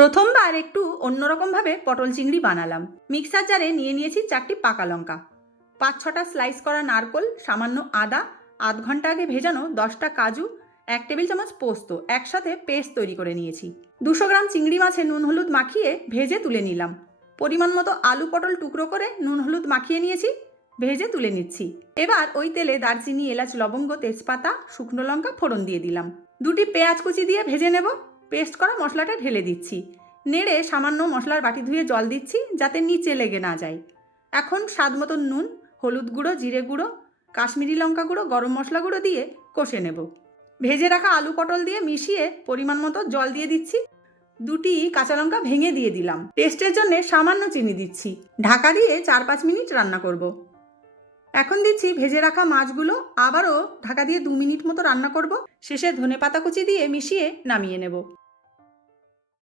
প্রথমবার একটু অন্যরকমভাবে পটল চিংড়ি বানালাম। মিক্সার জারে নিয়ে নিয়েছি 4টি পাকা লঙ্কা, 5-6টা স্লাইস করা নারকোল, সামান্য আদা, আধ ঘন্টা আগে ভেজানো 10টা কাজু, 1 টেবিল চামচ পোস্ত একসাথে পেস্ট তৈরি করে নিয়েছি। 200 গ্রাম চিংড়ি মাছে নুন হলুদ মাখিয়ে ভেজে তুলে নিলাম। পরিমাণ মতো আলু পটল টুকরো করে নুন হলুদ মাখিয়ে নিয়েছি, ভেজে তুলে নিচ্ছি। এবার ওই তেলে দারচিনি, এলাচ, লবঙ্গ, তেজপাতা, শুকনো লঙ্কা ফোড়ন দিয়ে দিলাম। 2টি পেঁয়াজ কুচি দিয়ে ভেজে নেব। পেস্ট করা মশলাটা ঢেলে দিচ্ছি। নেড়ে সামান্য মশলার বাটি ধুয়ে জল দিচ্ছি যাতে নিচে লেগে না যায়। এখন স্বাদ মতো নুন, হলুদ গুঁড়ো, জিরে গুঁড়ো, কাশ্মীরি লঙ্কা গুঁড়ো, গরম মশলা গুঁড়ো দিয়ে কষে নেব। ভেজে রাখা আলু পটল দিয়ে মিশিয়ে পরিমাণ মতো জল দিয়ে দিচ্ছি। 2টি কাঁচা লঙ্কা ভেঙে দিয়ে দিলাম। টেস্টের জন্য সামান্য চিনি দিচ্ছি। ঢাকা দিয়ে 4-5 মিনিট রান্না করব। এখন দিচ্ছি ভেজে রাখা মাছগুলো, আবারও ঢাকা দিয়ে 2 মিনিট মতো রান্না করব। শেষে ধনেপাতা কুচি দিয়ে মিশিয়ে নামিয়ে নেব।